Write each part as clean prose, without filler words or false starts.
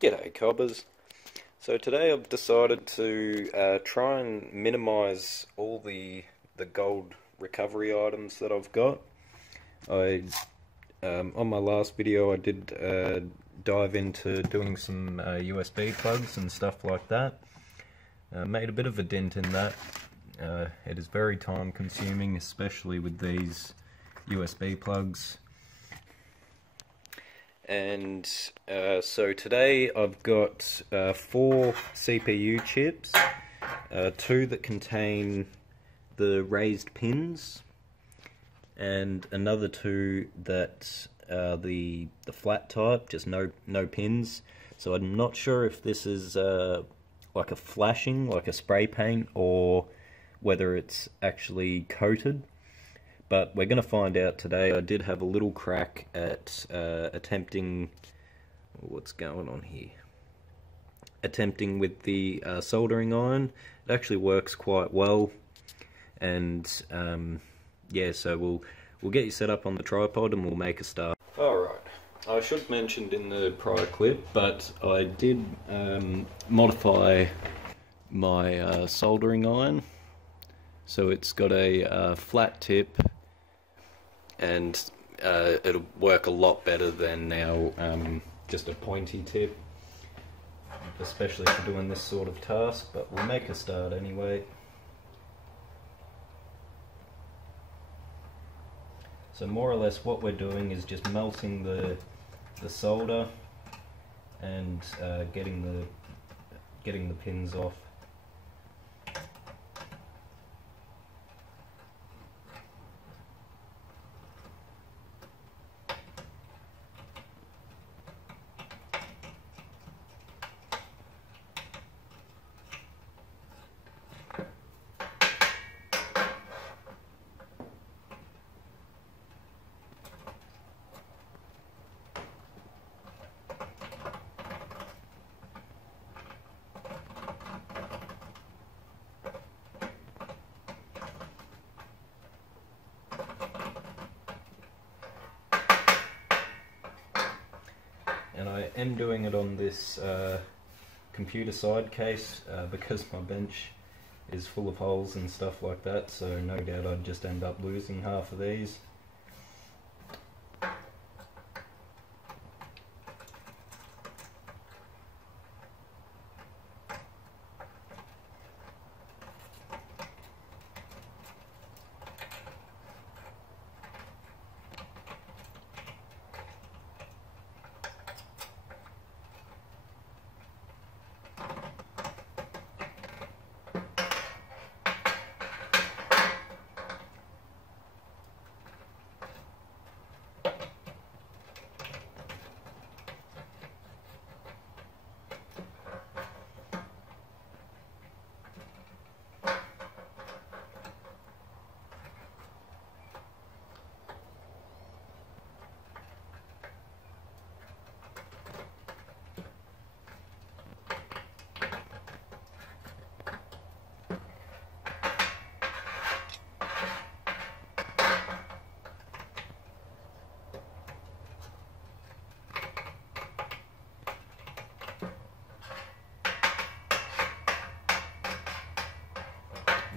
G'day cobbers. So today I've decided to try and minimise all the gold recovery items that I've got. On my last video I did dive into doing some USB plugs and stuff like that. Made a bit of a dent in that. It is very time consuming, especially with these USB plugs. And so today I've got 4 CPU chips, 2 that contain the raised pins, and another 2 that the flat type, just no pins. So I'm not sure if this is like a flashing, like a spray paint, or whether it's actually coated. But we're going to find out today. I did have a little crack at attempting... What's going on here? Attempting with the soldering iron. It actually works quite well. And yeah, so we'll get you set up on the tripod and we'll make a start. Alright, I should have mentioned in the prior clip, but I did modify my soldering iron. So it's got a flat tip, and it'll work a lot better than now just a pointy tip, especially for doing this sort of task, but we'll make a start anyway. So more or less what we're doing is just melting the solder and getting the pins off. And I am doing it on this computer side case because my bench is full of holes and stuff like that, so no doubt I'd just end up losing half of these.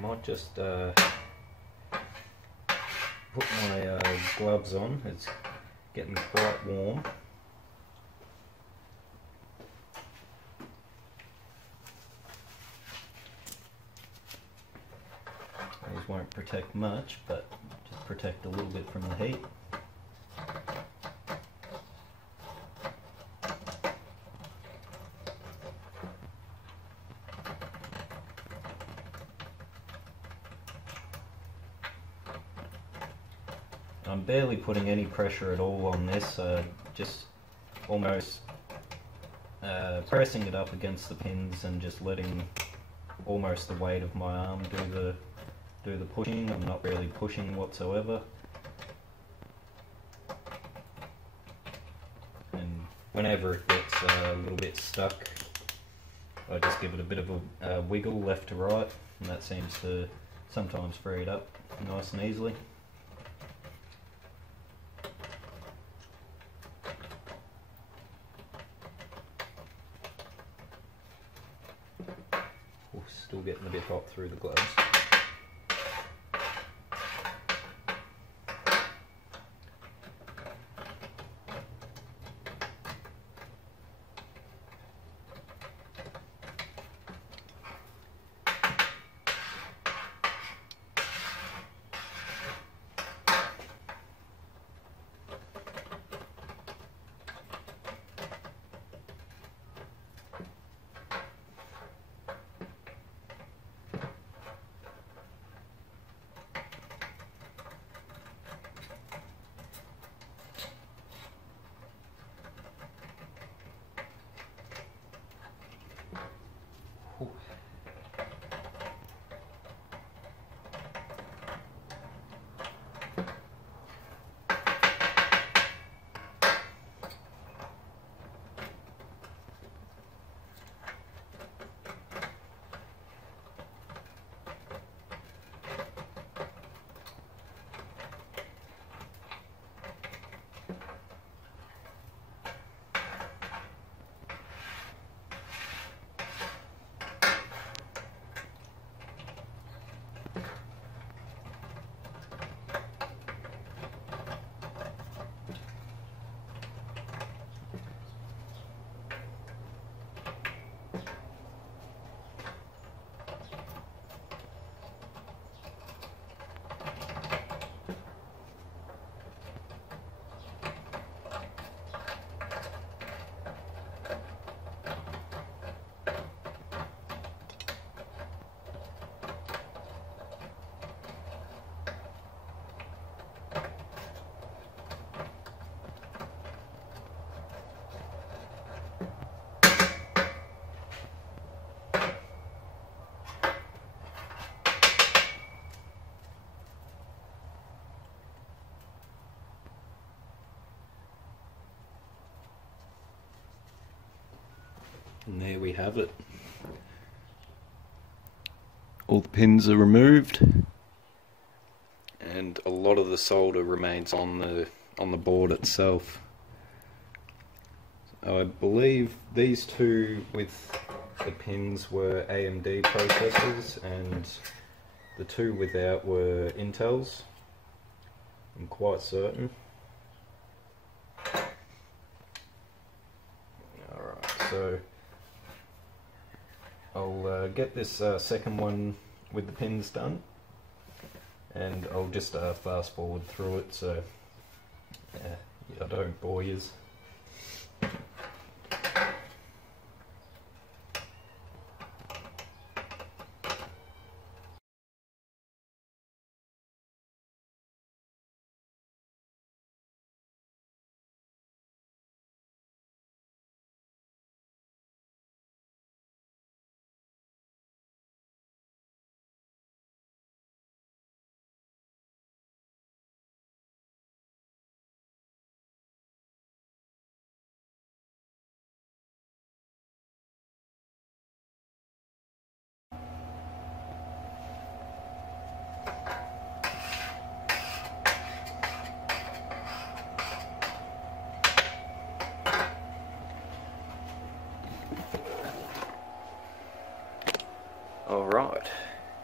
Might just put my gloves on. It's getting quite warm. These won't protect much, but just protect a little bit from the heat. I'm barely putting any pressure at all on this, just almost pressing it up against the pins and just letting almost the weight of my arm do the pushing. I'm not really pushing whatsoever. And whenever it gets a little bit stuck, I just give it a bit of a wiggle left to right, and that seems to sometimes free it up nice and easily. still getting a bit hot through the gloves. And there we have it. All the pins are removed, and a lot of the solder remains on the board itself. I believe these two with the pins were AMD processors, and the two without were Intel's. I'm quite certain. Alright, so I'll get this second one with the pins done, and I'll just fast forward through it so I don't bore yous. Alright,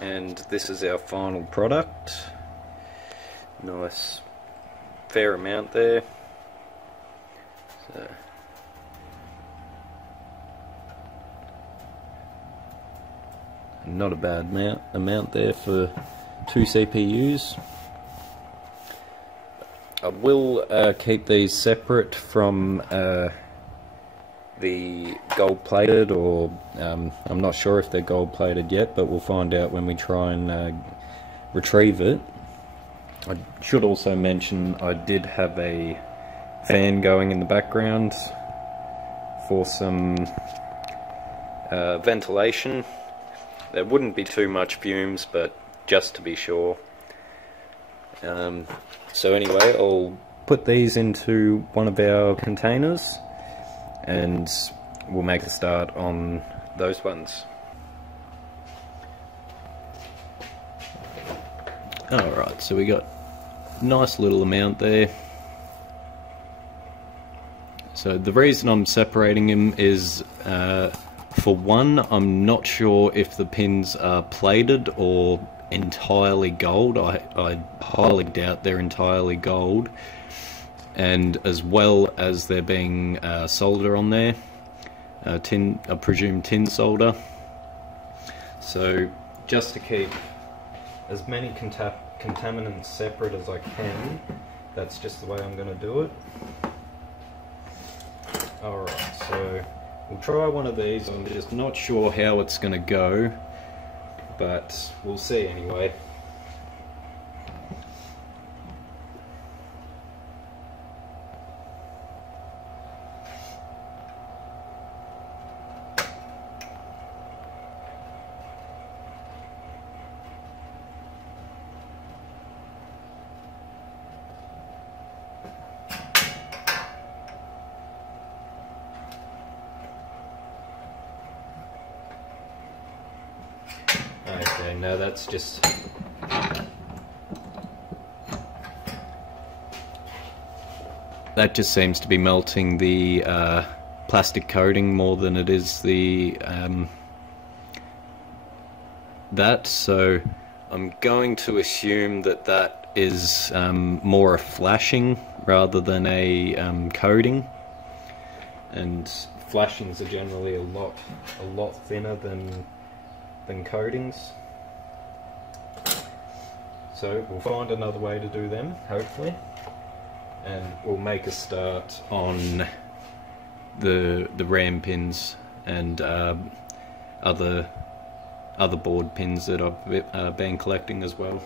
and this is our final product. Nice fair amount there. So not a bad amount there for 2 CPUs. I will keep these separate from the gold plated, or I'm not sure if they're gold plated yet, but we'll find out when we try and retrieve it. I should also mention I did have a fan going in the background for some ventilation. There wouldn't be too much fumes, but just to be sure. So anyway, I'll put these into one of our containers and we'll make a start on those ones. Alright, so we got a nice little amount there. So the reason I'm separating them is For one, I'm not sure if the pins are plated or entirely gold. I highly doubt they're entirely gold. And as well as there being solder on there, I presume tin solder. So just to keep as many contaminants separate as I can, that's just the way I'm going to do it. Alright, so we'll try one of these. I'm just not sure how it's going to go, but we'll see anyway. Okay, now that's just... that just seems to be melting the plastic coating more than it is the that, so I'm going to assume that that is more a flashing rather than a coating, and flashings are generally a lot thinner than coatings. So we'll find another way to do them, hopefully, and we'll make a start on the RAM pins and other board pins that I've been collecting as well.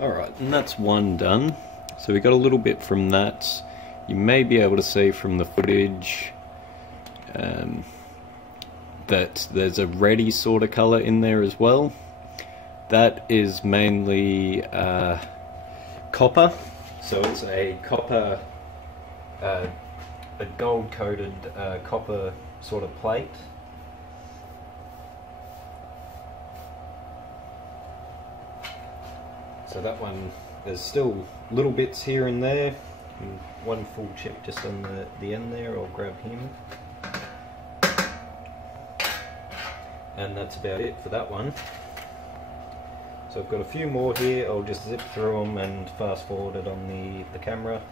Alright, and that's one done. So we got a little bit from that. You may be able to see from the footage that there's a reddy sort of colour in there as well. That is mainly copper. So it's a copper, a gold coated copper sort of plate. So that one, there's still little bits here and there. And one full chip just on the end there, I'll grab him. And that's about it for that one. So I've got a few more here, I'll just zip through them and fast forward it on the camera.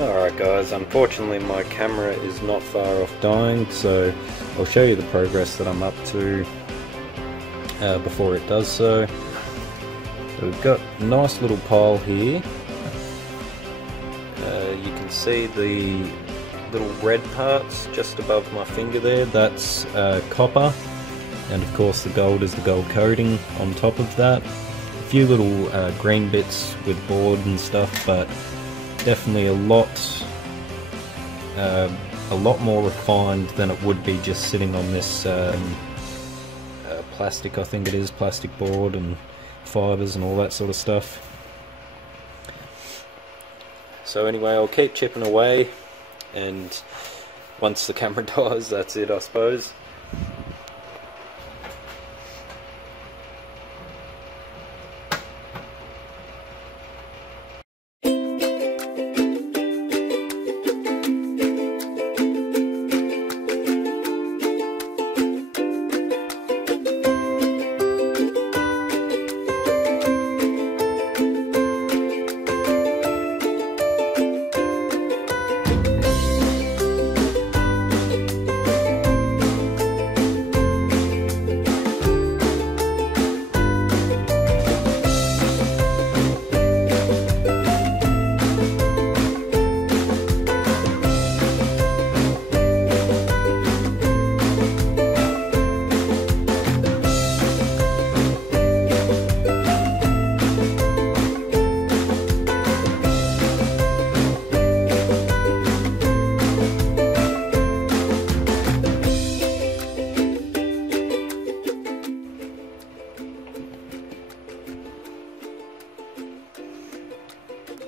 Alright guys, unfortunately my camera is not far off dying, so I'll show you the progress that I'm up to before it does so. So we've got a nice little pile here. You can see the little red parts just above my finger there, that's copper, and of course the gold is the gold coating on top of that. A few little green bits with board and stuff, but definitely a lot more refined than it would be just sitting on this plastic, I think it is, plastic board and fibres and all that sort of stuff. So anyway, I'll keep chipping away, and once the camera dies, that's it, I suppose.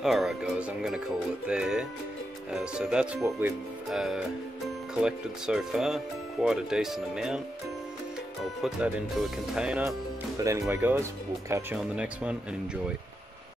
Alright guys, I'm going to call it there. So that's what we've collected so far, quite a decent amount. I'll put that into a container, but anyway guys, we'll catch you on the next one and enjoy.